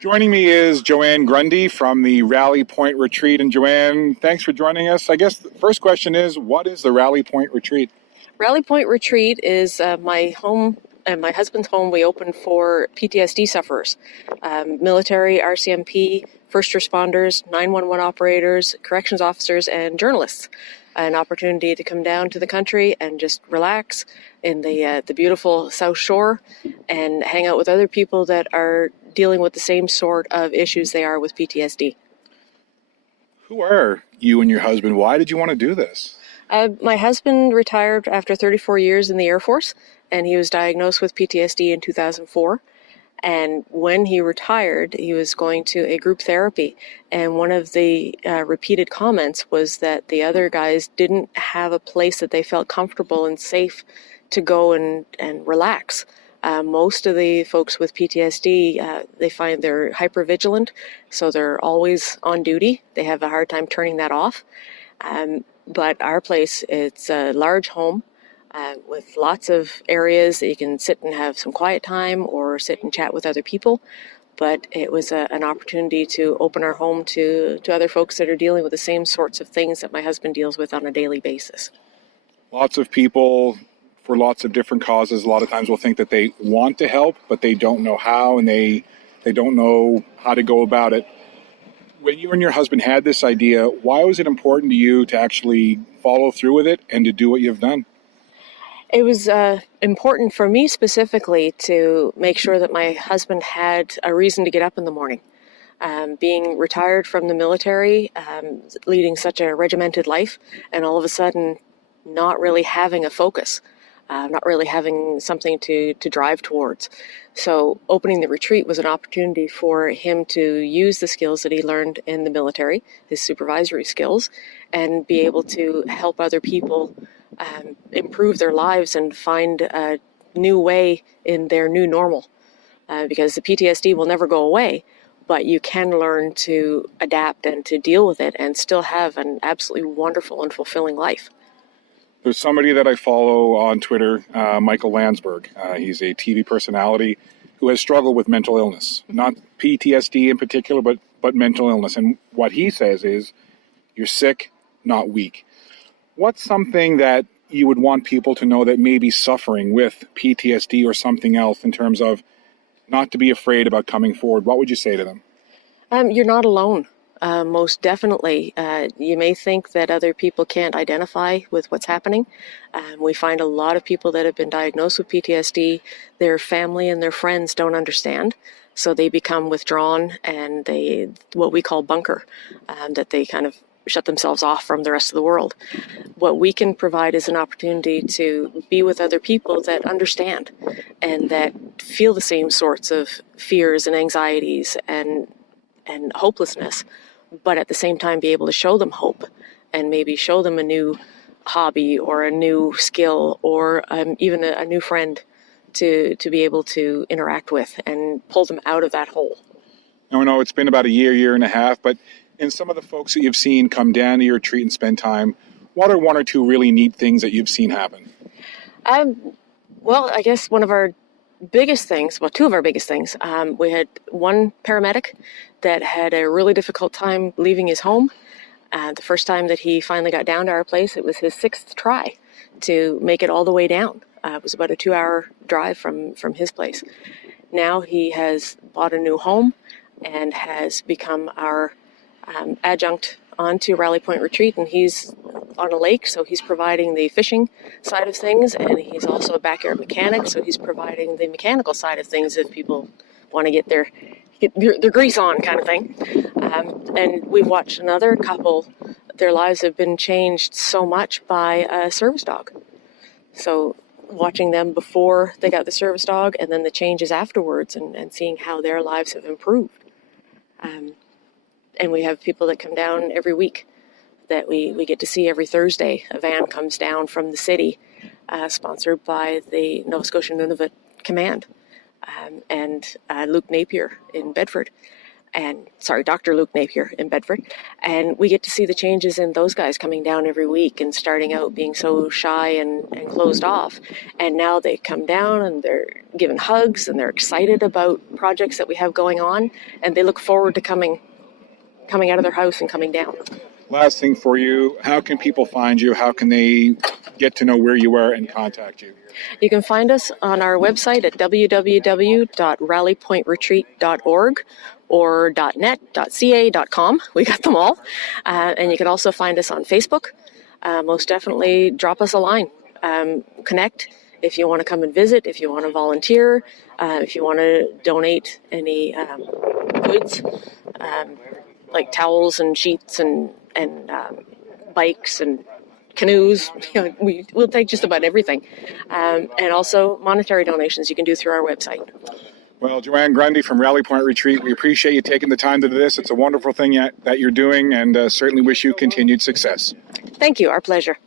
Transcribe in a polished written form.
Joining me is Johan Grundy from the Rally Point Retreat. And Joanne, thanks for joining us. I guess the first question is, what is the Rally Point Retreat? Rally Point Retreat is my home and my husband's home. We open for PTSD sufferers, military, RCMP, first responders, 911 operators, corrections officers, and journalists. An opportunity to come down to the country and just relax in the beautiful South Shore and hang out with other people that are dealing with the same sort of issues they are with PTSD. Who are you and your husband? Why did you want to do this? My husband retired after 34 years in the Air Force, and he was diagnosed with PTSD in 2004. And when he retired, he was going to a group therapy. And one of the repeated comments was that the other guys didn't have a place that they felt comfortable and safe to go and relax. Most of the folks with PTSD, they find they're hypervigilant, so they're always on duty. They have a hard time turning that off. But our place, it's a large home with lots of areas that you can sit and have some quiet time or sit and chat with other people. But it was an opportunity to open our home to other folks that are dealing with the same sorts of things that my husband deals with on a daily basis. Lots of people, for lots of different causes, a lot of times will think that they want to help, but they don't know how, and they don't know how to go about it. When you and your husband had this idea, why was it important to you to actually follow through with it and to do what you've done? It was important for me specifically to make sure that my husband had a reason to get up in the morning. Being retired from the military, leading such a regimented life, and all of a sudden not really having a focus, not really having something to drive towards. So opening the retreat was an opportunity for him to use the skills that he learned in the military, his supervisory skills, and be able to help other people improve their lives and find a new way in their new normal. Because the PTSD will never go away, but you can learn to adapt and to deal with it and still have an absolutely wonderful and fulfilling life. There's somebody that I follow on Twitter, Michael Landsberg. He's a TV personality who has struggled with mental illness, not PTSD in particular, but mental illness. And what he says is, you're sick, not weak. What's something that you would want people to know that may be suffering with PTSD or something else in terms of not to be afraid about coming forward? What would you say to them? You're not alone. Most definitely. You may think that other people can't identify with what's happening. We find a lot of people that have been diagnosed with PTSD, their family and their friends don't understand. So they become withdrawn and they, what we call bunker, that they kind of shut themselves off from the rest of the world. What we can provide is an opportunity to be with other people that understand and that feel the same sorts of fears and anxieties and hopelessness, but at the same time be able to show them hope and maybe show them a new hobby or a new skill or even a new friend to be able to interact with and pull them out of that hole. Now, I know it's been about a year and a half, but in some of the folks that you've seen come down to your retreat and spend time, what are one or two really neat things that you've seen happen? Well, I guess one of our biggest things, well, two of our biggest things, we had one paramedic that had a really difficult time leaving his home. The first time that he finally got down to our place, it was his sixth try to make it all the way down. It was about a 2-hour drive from his place. Now he has bought a new home and has become our adjunct onto Rally Point Retreat, and he's on a lake, so he's providing the fishing side of things, and he's also a backyard mechanic, so he's providing the mechanical side of things if people want to get their grease on kind of thing. And we've watched another couple, their lives have been changed so much by a service dog. So watching them before they got the service dog and then the changes afterwards and seeing how their lives have improved. And we have people that come down every week that we get to see every Thursday. A van comes down from the city, sponsored by the Nova Scotia Nunavut Command and Luke Napier in Bedford. and Dr. Luke Napier in Bedford, and we get to see the changes in those guys coming down every week and starting out being so shy and closed off, and now they come down and they're given hugs and they're excited about projects that we have going on, and they look forward to coming out of their house and coming down. Last thing for you, how can people find you? How can they get to know where you are and contact you? You can find us on our website at www.rallypointretreat.org or .net, .ca, .com. We got them all. And you can also find us on Facebook. Most definitely drop us a line. Connect if you want to come and visit, if you want to volunteer, if you want to donate any goods, like towels and sheets and bikes and canoes. We'll take just about everything. And also monetary donations you can do through our website. Well, Johan Grundy from Rally Point Retreat, we appreciate you taking the time to do this. It's a wonderful thing that you're doing, and certainly wish you continued success. Thank you. Our pleasure.